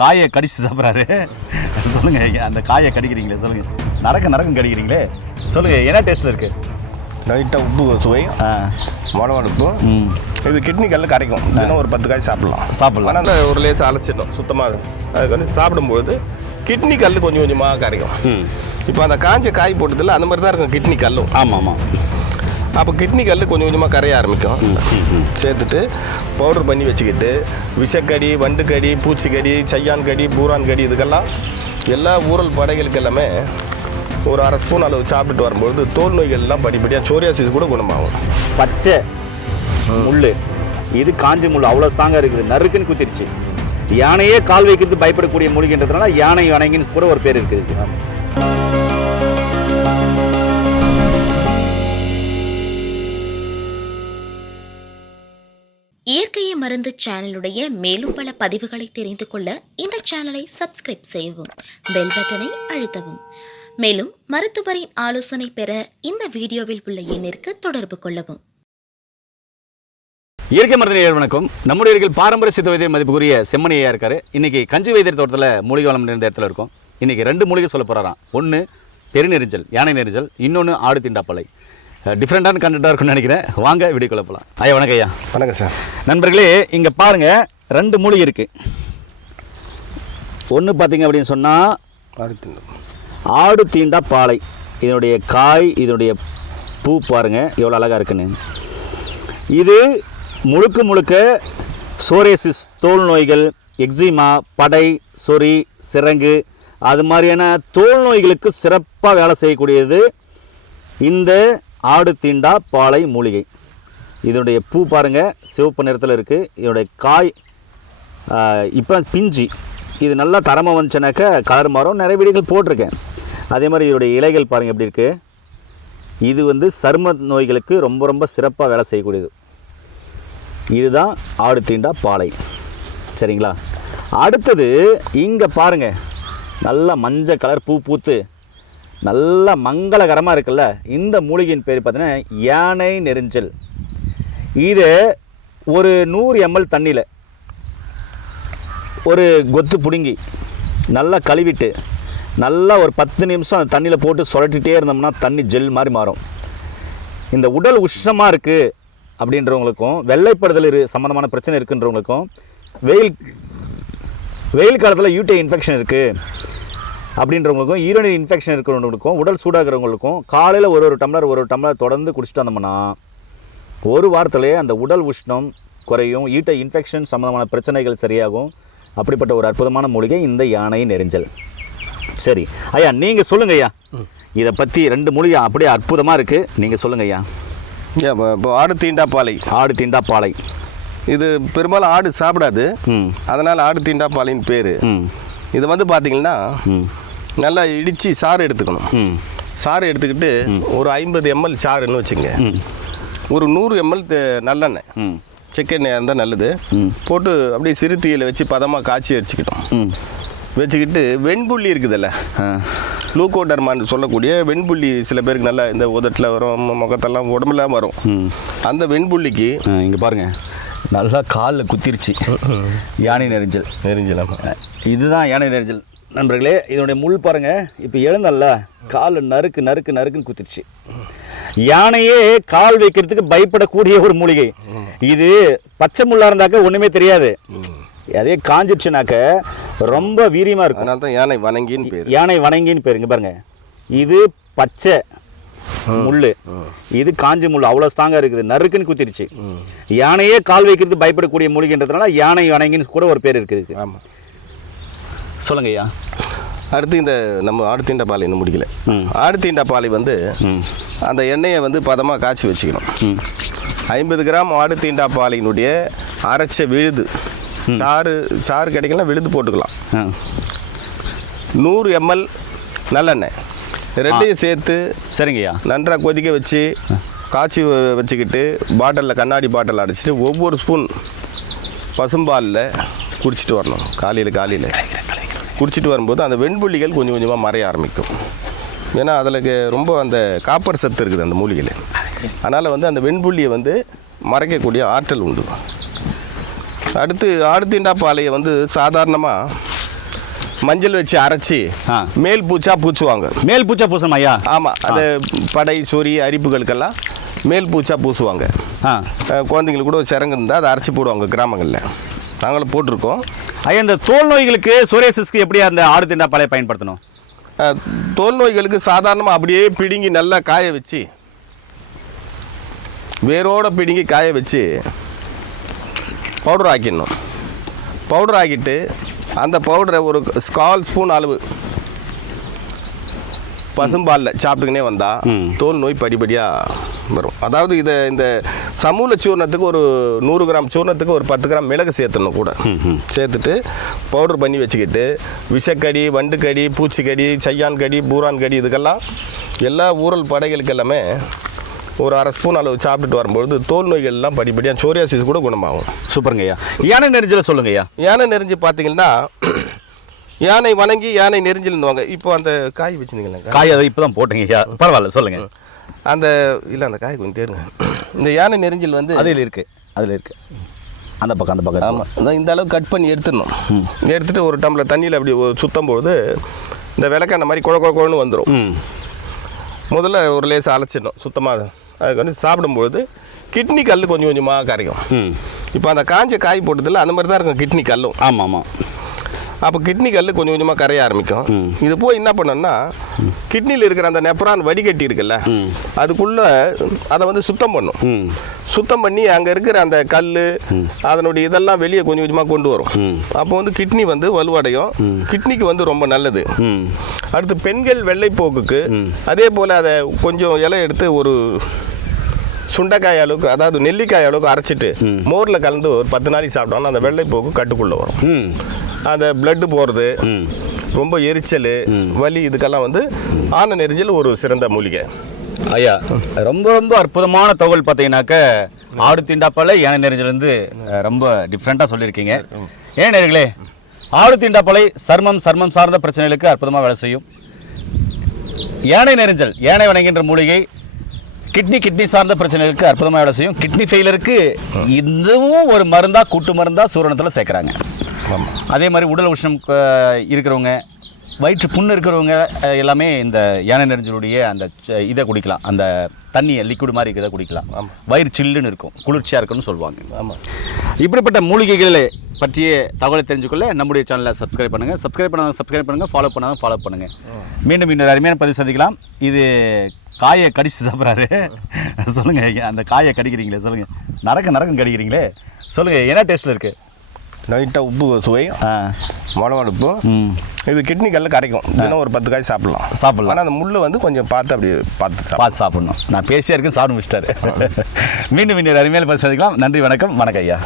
காயை கடிச்சு சாப்பிட்றாரு. சொல்லுங்க, அந்த காயை கடிக்கிறீங்களே, சொல்லுங்க. நரக்கம் கடிக்கிறீங்களே, சொல்லுங்க, என்ன டேஸ்ட்ல இருக்கு? லைட்டாக உப்பு சுவை, மொளவடுப்பு. இது கிட்னி கல்ல கரைக்கும். இன்னும் ஒரு 10 காய் சாப்பிடலாம். ஆனால் ஒரு லேசாக அழைச்சிடணும் சுத்தமாக. அதுக்கு வந்து சாப்பிடும்பொழுது கிட்னி கல் கொஞ்சம் கொஞ்சமாக கரைக்கும். இப்போ அந்த காஞ்ச காய் போட்டதில்ல, அந்த மாதிரி தான் இருக்கும் கிட்னி கல்லும். ஆமாம். அப்போ கிட்னி கல் கொஞ்சம் கொஞ்சமாக கரைய ஆரம்பிக்கும். சேர்த்துட்டு பவுடர் பண்ணி வச்சுக்கிட்டு விஷக்கடி, வண்டுக்கடி, பூச்சிக்கடி, சையான் கடி, பூரான் கடி, இதுக்கெல்லாம் எல்லா ஊரல் படைகளுக்கு எல்லாமே ஒரு 1/2 ஸ்பூன் அளவு சாப்பிட்டுட்டு வரும்பொழுது தோல் நோய்கள்லாம் படிப்படியாக சோரியாசிஸ் கூட குணமாகும். பச்சை முள், இது காஞ்சி முள் அவ்வளோ ஸ்ட்ராங்காக இருக்குது, நறுக்குன்னு குத்திருச்சு. யானையே கால் வைக்கிறது பயப்படக்கூடிய மூலிகைன்றதுனால யானை வணங்கின்னு கூட ஒரு பேர் இருக்குது. இயற்கையை மருந்து சேனலுடைய மேலும் பல பதிவுகளை தெரிந்து கொள்ள இந்த சேனலை சப்ஸ்கிரைப் செய்யவும், பெல் பட்டனை அழுத்தவும். மேலும் மருத்துவரின் ஆலோசனை பெற இந்த வீடியோவில் உள்ள எண்ணிற்கு தொடர்பு கொள்ளவும். இயற்கை மருந்து வணக்கம். நம்முடைய பாரம்பரிய சித்த வைத்திய மதிப்புக்குரிய செம்மணியா இருக்காரு. இன்னைக்கு கஞ்சி வைத்திய தோட்டத்தில் மூலிகை வளம் நிறைந்த இடத்துல இருக்கும். இன்னைக்கு 2 மூலிகை சொல்ல போறாராம். ஒன்று பெருநெரிஞ்சல், யானை நெரிஞ்சல், இன்னொன்று ஆடு திண்டாப்பலை. டிஃப்ரெண்டான கண்டென்ட்டாக இருக்குன்னு நினைக்கிறேன். வாங்க வீடியோக்குள்ள போகலாம். ஐயா வணக்கம். ஐயா வணக்கம் சார். நண்பர்களே, இங்கே பாருங்கள், 2 மூலிகை இருக்குது. ஒன்று பார்த்தீங்க அப்படின்னு சொன்னால் ஆடு தீண்டா பாலை. இதனுடைய காய், இதனுடைய பூ பாருங்கள் எவ்வளோ அழகாக இருக்குன்னு. இது முழுக்க சோரேசிஸ், தோல் நோய்கள், எக்ஸிமா, படை, சொறி, சிரங்கு, அது மாதிரியான தோல் நோய்களுக்கு சிறப்பாக வேலை செய்யக்கூடியது இந்த ஆடு தீண்டா பாலை மூலிகை. இதனுடைய பூ பாருங்கள் சிவப்பு நிறத்தில் இருக்குது. இதனுடைய காய் இப்போ பிஞ்சு, இது நல்லா தரமாக வந்துச்சுனாக்கா கலர் மாறும். நிறைய வீடுகள் போட்டிருக்கேன். அதே மாதிரி இதனுடைய இலைகள் பாருங்கள் எப்படி இருக்குது. இது வந்து சரும நோய்களுக்கு ரொம்ப சிறப்பாக வேலை செய்யக்கூடியது. இதுதான் ஆடு தீண்டா பாலை. சரிங்களா? அடுத்தது இங்கே பாருங்கள், நல்லா மஞ்சள் கலர் பூ பூத்து நல்லா மங்களகரமாக இருக்குல்ல. இந்த மூலிகையின் பேர் பார்த்தீங்கன்னா யானை நெரிஞ்சல். இது ஒரு 100 ml தண்ணியில் ஒரு கொத்து பிடுங்கி நல்லா கழுவிட்டு நல்லா ஒரு 10 நிமிஷம் அந்த தண்ணியில் போட்டு சுழட்டிகிட்டே இருந்தோம்னா தண்ணி ஜெல் மாதிரி மாறும். இந்த உடல் உஷ்ணமாக இருக்குது அப்படின்றவங்களுக்கும், வெள்ளைப்படுதல் சம்மந்தமான பிரச்சனை இருக்குன்றவங்களுக்கும், வெயில் காலத்தில் யூடிஐ இன்ஃபெக்ஷன் இருக்குது அப்படின்றவங்களுக்கும், யூரினரி இன்ஃபெக்ஷன் இருக்கிறவங்களுக்கும், உடல் சூடாகிறவங்களுக்கும் காலையில் ஒரு டம்ளர் தொடர்ந்து குடிச்சிட்டு வந்தோம்னா 1 வாரத்திலே அந்த உடல் உஷ்ணம் குறையும், ஈட்டை இன்ஃபெக்ஷன் சம்மந்தமான பிரச்சனைகள் சரியாகும். அப்படிப்பட்ட ஒரு அற்புதமான மூலிகை இந்த யானை நெரிஞ்சல். சரி ஐயா, நீங்கள் சொல்லுங்கள் ஐயா, இதை பற்றி 2 மூலிகை அப்படியே அற்புதமாக இருக்குது, நீங்கள் சொல்லுங்கள் ஐயா. இப்போ ஆடு தீண்டா பாலை. ஆடு தீண்டா பாலை இது பெரும்பாலும் ஆடு சாப்பிடாது, அதனால் ஆடு தீண்டா பாலைன்னு பேர். இது வந்து பார்த்தீங்கன்னா நல்லா இடித்து சாறு எடுத்துக்கணும். சாறு எடுத்துக்கிட்டு ஒரு 50 ml சாறுன்னு வச்சுங்க. ஒரு 100 ml நல்லெண்ணெய், செக்கெண்ணெய் இருந்தால் நல்லது, போட்டு அப்படியே சிறு தீயில் வச்சு பதமாக காய்ச்சி வச்சுக்கிட்டோம். வச்சுக்கிட்டு வெண்புள்ளி இருக்குதுல்ல, லூகோடர்மான்னு சொல்லக்கூடிய வெண்புள்ளி சில பேருக்கு நல்லா இந்த உதட்டில் வரும், முகத்தெல்லாம் உடம்புலாம் வரும். அந்த வெண்புள்ளிக்கு இங்கே பாருங்கள் நல்லா காலில் குத்திருச்சு. யானை நெரிஞ்சல். இதுதான் யானை நெரிஞ்சல் நண்பர்களே. இதனுடைய முள் பாருங்கள், இப்போ எழுந்தல்ல காலில் நறுக்குன்னு குத்திருச்சு. யானையே கால் வைக்கிறதுக்கு பயப்படக்கூடிய ஒரு மூலிகை இது. பச்சை முள்ளாக இருந்தாக்க ஒன்றுமே தெரியாது, அதே காஞ்சிடுச்சுனாக்க ரொம்ப வீரியமாக இருக்கும். அதனால தான் யானை வணங்கின்னு பேர். யானை வணங்கின்னு பேர். இங்கே பாருங்கள், இது பச்சை முள், இது காஞ்சி முள் அவ்வளோ ஸ்ட்ராங்காக இருக்குது, நறுக்குன்னு குத்திருச்சு. யானையே கால் வைக்கிறது பயப்படக்கூடிய மூலிகைன்றதுனால யானை வணங்கின்னு கூட ஒரு பேர் இருக்குது. ஆமாம், சொல்லுங்க ஐயா. அடுத்து இந்த நம்ம ஆடு தீண்டா பாலை இன்னும் முடிக்கல. ஆடு தீண்டா பாலை வந்து அந்த எண்ணெயை வந்து பதமாக காய்ச்சி வச்சுக்கணும். 50 கிராம் ஆடு தீண்டா பாலினுடைய அரைச்ச விழுது, சாறு கிடைக்கலாம், விழுது போட்டுக்கலாம். 100 ml நல்லெண்ணெய், 2ஐயும் சேர்த்து சரிங்கய்யா நன்றாக கொதிக்க வச்சு காய்ச்சி வச்சுக்கிட்டு பாட்டிலில், கண்ணாடி பாட்டில் அடைச்சிட்டு ஒவ்வொரு ஸ்பூன் பசும்பாலில் குடிச்சிட்டு வரணும். காலையில் குடிச்சிட்டு வரும்போது அந்த வெண்புள்ளிகள் கொஞ்சம் கொஞ்சமாக மறைய ஆரம்பிக்கும். ஏன்னா அதில் ரொம்ப அந்த காப்பர் சத்து இருக்குது அந்த மூலிகையில். அதனால் வந்து அந்த வெண்புள்ளியை வந்து மறைக்கக்கூடிய ஆற்றல் உண்டு. அடுத்து ஆடு தீண்டா பாலையை வந்து சாதாரணமாக மஞ்சள் வச்சு அரைச்சி ஆ. மேல் பூச்சா பூச்சுவாங்க. மேல் பூச்சா பூசணும் ஐயா? ஆமாம், அது படை சொறி அரிப்புகளுக்கெல்லாம் மேல் பூச்சா பூசுவாங்க. ஆ. குழந்தைங்களுக்கு கூட சிறங்கு இருந்தால் அதை அரைச்சி போடுவாங்க கிராமங்களில். நாங்களும் போட்டிருக்கோம். ஐயா, இந்த தோல் நோய்களுக்கு சோரியாசிஸ்க்கு எப்படி அந்த ஆடு தீண்டா பாலை பயன்படுத்தணும்? தோல் நோய்களுக்கு சாதாரணமாக அப்படியே பிடுங்கி நல்லா காய வச்சு, வேரோட பிடுங்கி காய வச்சு பவுடர் ஆக்கிடணும். பவுடர் ஆக்கிட்டு அந்த பவுடரை ஒரு 1/4 ஸ்பூன் அளவு பசும்பாலில் சாப்பிட்டுக்கினே வந்தால் தோல் நோய் படிப்படியாக வரும். அதாவது இதை இந்த சமூல சூர்ணத்துக்கு ஒரு 100 கிராம் சூர்ணத்துக்கு ஒரு 10 கிராம் மிளகு சேர்த்துடணும் கூட. சேர்த்துட்டு பவுடர் பண்ணி வச்சுக்கிட்டு விஷக்கடி, வண்டுக்கடி, பூச்சிக்கடி, சையான் கடி, பூரான் கடி, இதுக்கெல்லாம் எல்லா ஊரல் படைகளுக்கு எல்லாமே ஒரு 1/2 ஸ்பூன் அளவு சாப்பிட்டுட்டு வரும்பொழுது தோல் நோய்கள் எல்லாம் படிப்படியாக சோரியாசிஸ் கூட குணமாகும். சூப்பருங்க ஐயா. யானை நெரிஞ்சலை சொல்லுங்க ஐயா. யானை நெரிஞ்சு பார்த்தீங்கன்னா யானை வணங்கி யானை நெரிஞ்சிருந்துவாங்க. இப்போ அந்த காய் வச்சுருந்தீங்களா? காய் அதை இப்போ தான் போட்டுங்க ஐயா, பரவாயில்ல சொல்லுங்க. அந்த இல்லை, அந்த காய் கொஞ்சம் தேருங்க. இந்த யானை நெரிஞ்சல் வந்து அதில் இருக்குது, அதில் இருக்குது, அந்த பக்கம். ஆமாம், அதான் இந்த அளவு கட் பண்ணி எடுத்துடணும். எடுத்துகிட்டு ஒரு டம்ளர் தண்ணியில் அப்படி சுத்தம் பொழுது இந்த விளக்கெண்ணெய் மாதிரி குழன்னு வந்துடும். முதல்ல ஒரு லேசாக அழைச்சிடணும் சுத்தமாக. அதுக்கு வந்து சாப்பிடும்பொழுது கிட்னி கல் கொஞ்சம் கொஞ்சமாக கரைக்கும். இப்போ அந்த காஞ்ச காய் போட்டதில்ல, அந்த மாதிரி தான் இருக்கும் கிட்னி கல்லும். ஆமாம் ஆமாம். அப்போ கிட்னி கல் கொஞ்சம் கொஞ்சமாக கரைய ஆரம்பிக்கும். இது போய் என்ன பண்ணோம்னா கிட்னியில் இருக்கிற அந்த நெப்ரான் வடிகட்டி இருக்குல்ல, அதுக்குள்ளே அதை வந்து சுத்தம் பண்ணும். சுத்தம் பண்ணி அங்கே இருக்கிற அந்த கல் அதனுடைய இதெல்லாம் வெளியே கொஞ்சம் கொஞ்சமாக கொண்டு வரும். அப்போ வந்து கிட்னி வந்து வலுவடையும். கிட்னிக்கு வந்து ரொம்ப நல்லது. அடுத்து பெண்கள் வெள்ளைப்போக்குக்கு அதே போல் அதை கொஞ்சம் இலை எடுத்து ஒரு சுண்டைக்காய் அளவுக்கு, அதாவது நெல்லிக்காய் அளவுக்கு அரைச்சிட்டு மோரில் கலந்து ஒரு 10 நாளைக்கு சாப்பிட்டோம்னா அந்த வெள்ளைப்போக்கு கட்டுக்குள்ளே வரும். அந்த பிளட்டு போகிறது, ரொம்ப எரிச்சல், வலி, இதுக்கெல்லாம் வந்து ஆன நெரிஞ்சல் ஒரு சிறந்த மூலிகை. ஐயா, ரொம்ப ரொம்ப அற்புதமான தகவல். பார்த்தீங்கன்னாக்க ஆடு தீண்டாப்பாலை யானை நெரிஞ்சலேருந்து ரொம்ப டிஃப்ரெண்ட்டாக சொல்லியிருக்கீங்க. ஏன் நேர்களே, ஆடு தீண்டாப்பாலை சர்மம் சார்ந்த பிரச்சனைகளுக்கு அற்புதமாக வேலை செய்யும். யானை நெரிஞ்சல், யானை வணங்குகின்ற மூலிகை கிட்னி சார்ந்த பிரச்சனைகளுக்கு அற்புதமாக வேலை செய்யும். கிட்னி ஃபெயிலருக்கு இதுவும் ஒரு மருந்தாக, கூட்டு மருந்தாக சூரணத்தில் சேர்க்குறாங்க. அதே மாதிரி உடல் உஷ்ணம் இருக்கிறவங்க, வயிற்று புண்ணு இருக்கிறவங்க எல்லாமே இந்த யானை நெரிஞ்சலுடைய அந்த இதை குடிக்கலாம். அந்த தண்ணியை லிக்விட் மாதிரி இருக்கிறத குடிக்கலாம். வயிறு சில்லுன்னு இருக்கும், குளிர்ச்சியாக இருக்குன்னு சொல்லுவாங்க. ஆமாம். இப்படிப்பட்ட மூலிகைகளை பற்றிய தகவலை தெரிஞ்சுக்கொள்ள நம்முடைய சேனலை சப்ஸ்கிரைப் பண்ணுங்கள். சப்ஸ்கிரைப் பண்ணுங்கள், ஃபாலோ பண்ணுங்கள். மீண்டும் இன்னொரு அருமையான பதிவு சந்திக்கலாம். இது காயை கடிச்சு சாப்பிட்றாரு. சொல்லுங்கள் ஐயா, அந்த காயை கடிக்கிறீங்களே, சொல்லுங்கள். நரக்கம் கடிக்கிறீங்களே, சொல்லுங்கள், என்ன டேஸ்ட்டில் இருக்குது? லைட்டாக உப்பு சுவை, மிளகாடு உப்பு. இது கிட்னி கல்ல கரைக்கும். தினம் ஒரு 10 காய் சாப்பிடலாம். ஆனால் அந்த முள்ளு வந்து கொஞ்சம் பார்த்து அப்படி பார்த்து சாப்பிடணும். நான் பேசியா இருக்கேன், சாப்பிட முடிச்சிட்டாரு. மீண்டும் இன்னொரு அருமையான பதிவு சந்திக்கலாம். நன்றி, வணக்கம் ஐயா.